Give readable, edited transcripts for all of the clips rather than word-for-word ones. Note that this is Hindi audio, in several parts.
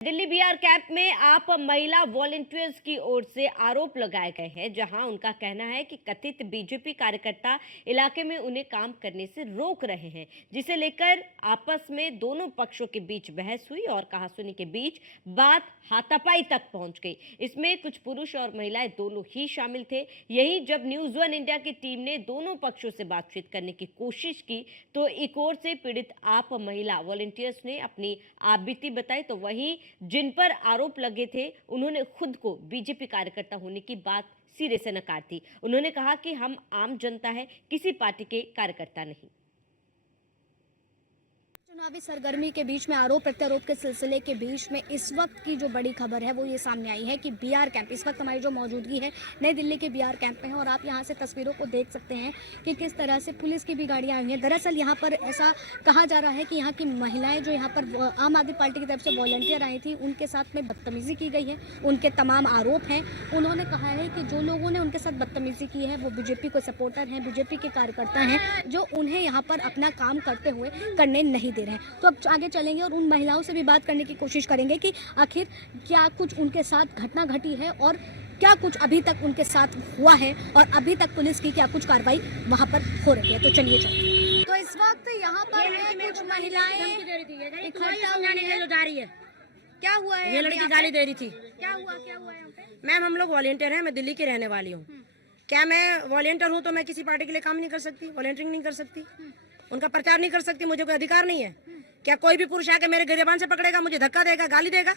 दिल्ली बीआर कैंप में आप महिला वॉलंटियर्स की ओर से आरोप लगाए गए हैं, जहां उनका कहना है कि कथित बीजेपी कार्यकर्ता इलाके में उन्हें काम करने से रोक रहे हैं, जिसे लेकर आपस में दोनों पक्षों के बीच बहस हुई और कहासुनी के बीच बात हाथापाई तक पहुंच गई। इसमें कुछ पुरुष और महिलाएं दोनों ही शामिल थे। यही जब न्यूज़ वन इंडिया की टीम ने दोनों पक्षों से बातचीत करने की कोशिश की तो एक ओर से पीड़ित आप महिला वॉलंटियर्स ने अपनी आप बीती बताई, तो वहीं जिन पर आरोप लगे थे उन्होंने खुद को बीजेपी कार्यकर्ता होने की बात सिरे से नकार दी। उन्होंने कहा कि हम आम जनता है, किसी पार्टी के कार्यकर्ता नहीं। चुनावी सरगर्मी के बीच में आरोप प्रत्यारोप के सिलसिले के बीच में इस वक्त की जो बड़ी खबर है वो ये सामने आई है कि बीआर कैंप, इस वक्त हमारी जो मौजूदगी है नई दिल्ली के बीआर कैंप में है और आप यहां से तस्वीरों को देख सकते हैं कि किस तरह से पुलिस की भी गाड़ियां आई हैं। दरअसल यहां पर ऐसा कहा जा रहा है कि यहाँ की महिलाएं जो यहाँ पर आम आदमी पार्टी की तरफ से वॉलंटियर आई थी उनके साथ में बदतमीजी की गई है, उनके तमाम आरोप हैं। उन्होंने कहा है कि जो लोगों ने उनके साथ बदतमीजी की है वो बीजेपी को सपोर्टर हैं, बीजेपी के कार्यकर्ता हैं जो उन्हें यहाँ पर अपना काम करते हुए करने नहीं दे रहे हैं। तो अब आगे चलेंगे और उन महिलाओं से भी बात करने की कोशिश करेंगे कि आखिर क्या कुछ उनके साथ घटना घटी है और क्या कुछ अभी तक उनके साथ हुआ है और अभी तक पुलिस की क्या कुछ कार्रवाई वहां पर हो रही है। तो चलिए चलिए। तो इस वक्त यहाँ पर है कुछ महिलाएं इकट्ठा जा रही है। क्या हुआ है? ये लड़की गाली दे रही थी। क्या हुआ यहाँ पे? मैम हम लोग वॉलंटियर हैं, मैं दिल्ली की रहने वाली हूँ। क्या मैं वॉलंटियर हूँ तो मैं किसी पार्टी के लिए काम नहीं कर सकती, वॉलंटियरिंग नहीं कर सकती, उनका प्रचार नहीं कर सकती? मुझे कोई अधिकार नहीं है क्या? कोई भी पुरुष आके मेरे गिरेबान से पकड़ेगा, मुझे धक्का देगा, गाली देगा?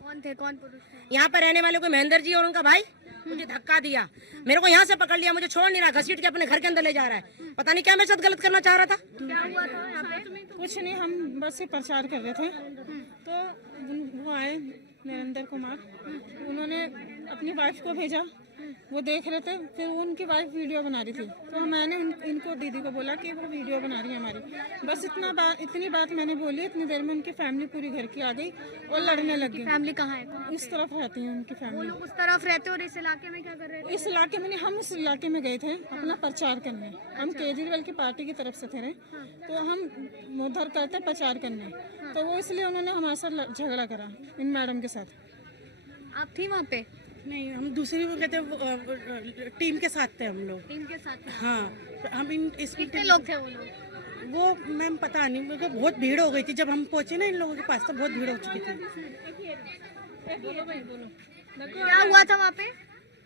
कौन पुरुष थे? यहाँ पर रहने वाले कोई महेंद्र जी और उनका भाई मुझे धक्का दिया, मेरे को यहाँ से पकड़ लिया, मुझे छोड़ नहीं रहा, घसीट के अपने घर के अंदर ले जा रहा है। पता नहीं क्या मेरे साथ गलत करना चाह रहा था। क्या हुआ था यहाँ पे? कुछ नहीं, हम बस से प्रचार कर रहे थे तो वो आए नरेंद्र कुमार, उन्होंने अपनी वाइफ को भेजा, वो देख रहे थे, फिर उनकी वाइफ वीडियो बना रही थी तो मैंने इनको दीदी को बोला कि वो वीडियो बना रही है हमारी। बस इतनी बात मैंने बोली, इतनी देर में उनकी फैमिली पूरी घर की आ गई और लड़ने लग गई। फैमिली कहाँ है? इस तरफ रहती है उनकी फैमिली। उस तरफ रहते और इस इलाके में क्या कर रहे थे? इस इलाके में नहीं, हम इस इलाके में गए थे अपना प्रचार करने। हम केजरीवाल की पार्टी की तरफ से थे तो हम उधर करते प्रचार करने, तो वो इसलिए उन्होंने हमारे साथ झगड़ा करा इन मैडम के साथ। आप थी वहाँ पे? नहीं, हम दूसरी वो कहते टीम के साथ थे हम लोग। टीम के साथ? हाँ, हम कितने लोग थे वो लोग? वो मैम पता नहीं, मुझे बहुत भीड़ हो गई थी जब हम पहुंचे ना इन लोगों के पास, तो बहुत भीड़ हो चुकी थी। क्या हुआ था वहाँ पे?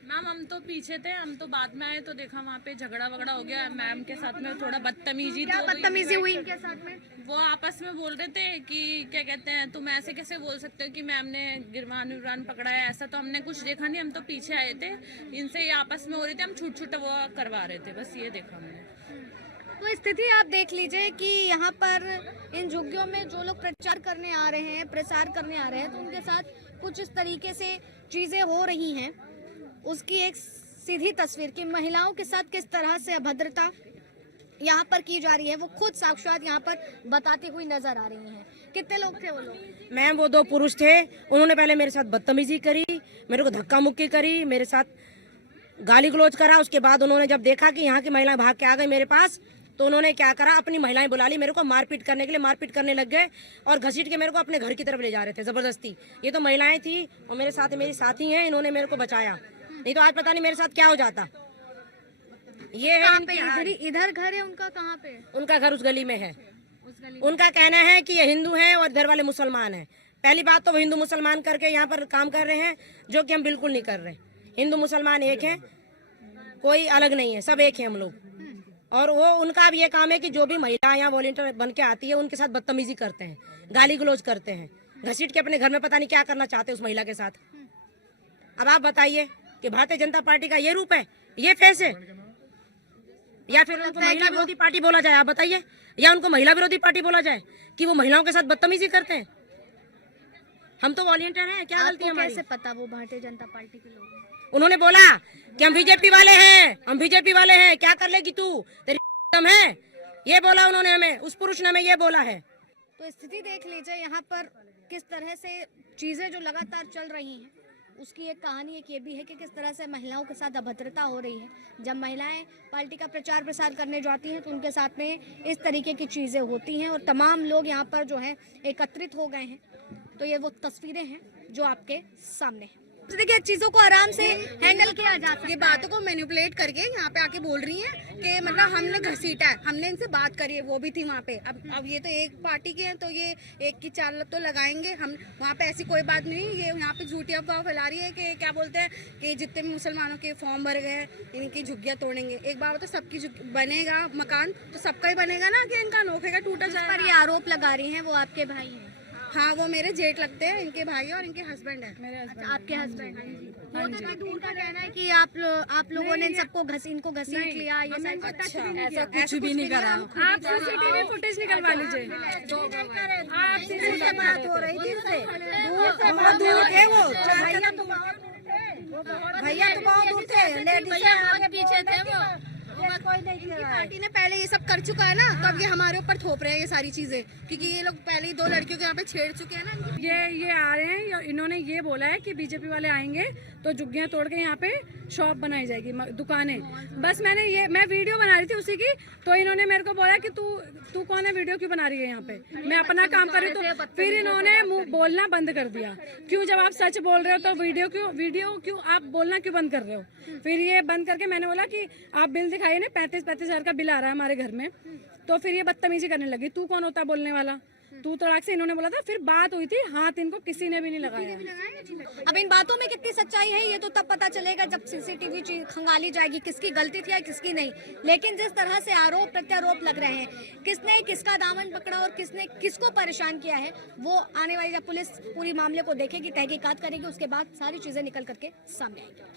मैम हम तो पीछे थे, हम तो बाद में आए तो देखा वहाँ पे झगड़ा वगड़ा हो गया, मैम के साथ में थोड़ा बदतमीजी। क्या बदतमीजी हुई इनके साथ में? वो आपस में बोल रहे थे कि क्या कहते हैं, तुम ऐसे कैसे बोल सकते हो कि मैम ने गिरवान विरवान पकड़ा है, ऐसा तो हमने कुछ देखा नहीं, हम तो पीछे आए थे, इनसे ये आपस में हो रही थी, हम छूट छूट वो करवा रहे थे, बस ये देखा हमने। तो स्थिति आप देख लीजिए कि यहाँ पर इन झुग्गियों में जो लोग प्रचार करने आ रहे हैं, प्रसार करने आ रहे हैं, तो उनके साथ कुछ इस तरीके से चीजें हो रही हैं। उसकी एक सीधी तस्वीर कि महिलाओं के साथ किस तरह से अभद्रता यहाँ पर की जा रही है, वो खुद साक्षात यहाँ पर बताती हुई नजर आ रही हैं। कितने लोग थे वो लोग? मैम वो दो पुरुष थे, उन्होंने पहले मेरे साथ बदतमीजी करी, मेरे को धक्का मुक्की करी, मेरे साथ गाली गलौज करा। उसके बाद उन्होंने जब देखा कि यहाँ की महिलाएं भाग के आ गई मेरे पास, तो उन्होंने क्या करा, अपनी महिलाएं बुला ली, मेरे को मारपीट करने के लिए मारपीट करने लग गए और घसीट के मेरे को अपने घर की तरफ ले जा रहे थे जबरदस्ती। ये तो महिलाएं थी और मेरे साथ मेरी साथी हैं, इन्होंने मेरे को बचाया, नहीं तो आज पता नहीं मेरे साथ क्या हो जाता। ये है इधर घर है उनका? कहाँ पे? उनका घर उस गली में है। उस गली उनका कहना है कि ये हिंदू हैं और इधर वाले मुसलमान हैं। पहली बात तो वो हिंदू मुसलमान करके यहाँ पर काम कर रहे हैं, जो कि हम बिल्कुल नहीं कर रहे। हिंदू मुसलमान एक हैं, कोई अलग नहीं है, सब एक हैं हम लोग। और वो उनका भी ये काम है कि जो भी महिला यहाँ वॉलंटियर बन के आती है उनके साथ बदतमीजी करते हैं, गाली गलौज करते हैं, घसीट के अपने घर में पता नहीं क्या करना चाहते उस महिला के साथ। अब आप बताइए कि भारतीय जनता पार्टी का ये रूप है, ये फेस है, या फिर उनको महिला विरोधी पार्टी बोला जाए? आप बताइए, या उनको महिला विरोधी पार्टी बोला जाए कि वो महिलाओं के साथ बदतमीजी करते हैं? हम तो वॉलंटियर हैं, क्या गलती है हमारी? कैसे पता वो भारतीय जनता पार्टी के लोग हैं? उन्होंने बोला कि हम बीजेपी वाले हैं, हम बीजेपी वाले हैं, क्या कर लेगी तू, तेरी दम है, ये बोला उन्होंने हमें, उस पुरुष ने हमें ये बोला है। तो स्थिति देख लीजिए यहाँ पर किस तरह से चीजें जो लगातार चल रही हैं, उसकी एक कहानी एक ये भी है कि किस तरह से महिलाओं के साथ अभद्रता हो रही है। जब महिलाएं पार्टी का प्रचार प्रसार करने जाती हैं तो उनके साथ में इस तरीके की चीज़ें होती हैं और तमाम लोग यहाँ पर जो है एकत्रित हो गए हैं। तो ये वो तस्वीरें हैं जो आपके सामने हैं। तो देखिए चीजों को आराम से हैंडल किया जा सकता है। ये बातों को मैनिपुलेट करके यहाँ पे आके बोल रही हैं कि मतलब हमने घसीटा है, हमने इनसे बात करी है, वो भी थी वहाँ पे। अब ये तो एक पार्टी के हैं तो ये एक की चाल तो लगाएंगे। हम वहाँ पे ऐसी कोई बात नहीं, ये यहाँ पे झूठी अफवाह फैला रही है कि क्या बोलते हैं कि जितने भी मुसलमानों के फॉर्म भर गए हैं इनकी झुग्गियाँ तोड़ेंगे। एक बार तो सबकी बनेगा मकान तो सबका ही बनेगा ना, कि इनका अनोखे का टूटा जाएगा। पर ये आरोप लगा रही हैं वो आपके भाई हैं? हाँ, वो मेरे जेठ लगते हैं, इनके भाई और इनके हस्बैंड है। अच्छा, आपके हस्बैंड? उनका कहना है कि आप लोगों ने इन सबको इनको घसीट लिया, ये सब। अच्छा, ऐसा कुछ भी नहीं करा। आप सीसीटीवी फुटेज निकलवा लीजिए। आप सीधे से बात हो रही थी इससे, बहुत दूर थे वो, भैया तो बहुत दूर थे, लेडीज पीछे थे वो। पार्टी ने पहले ये सब कर चुका है ना, तो अब ये हमारे ऊपर थोप रहे हैं ये सारी चीजें, क्योंकि ये लोग पहले ही 2 लड़कियों के यहाँ पे छेड़ चुके हैं ना। ये आ रहे हैं, इन्होंने ये बोला है कि बीजेपी वाले आएंगे तो झुग्गियां तोड़ के यहाँ पे शॉप बनाई जाएगी, दुकानें। बस मैं वीडियो बना रही थी उसी की, तो इन्होंने मेरे को बोला कि तू कौन है, वीडियो क्यों बना रही है यहाँ पे? मैं अपना काम कर रही हूँ। तो फिर इन्होंने मुंह बोलना बंद कर दिया। क्यों, जब आप सच बोल रहे हो तो वीडियो क्यों आप बोलना क्यों बंद कर रहे हो? फिर ये बंद करके मैंने बोला कि आप बिल दिखाइए ना, 35 हज़ार का बिल आ रहा है हमारे घर में। तो फिर ये बदतमीजी करने लगी, तू कौन होता है बोलने वाला, तू तड़ाक से इन्होंने बोला था। फिर बात हुई थी, हाथ इनको किसी ने भी नहीं लगाया। अब इन बातों में कितनी सच्चाई है ये तो तब पता चलेगा जब सीसीटीवी खंगाली जाएगी, किसकी गलती थी या किसकी नहीं। लेकिन जिस तरह से आरोप प्रत्यारोप लग रहे हैं, किसने किसका दामन पकड़ा और किसने किसको परेशान किया है, वो आने वाली जब पुलिस पूरी मामले को देखेगी, तहकीकात करेगी, उसके बाद सारी चीजें निकल करके सामने आएंगी।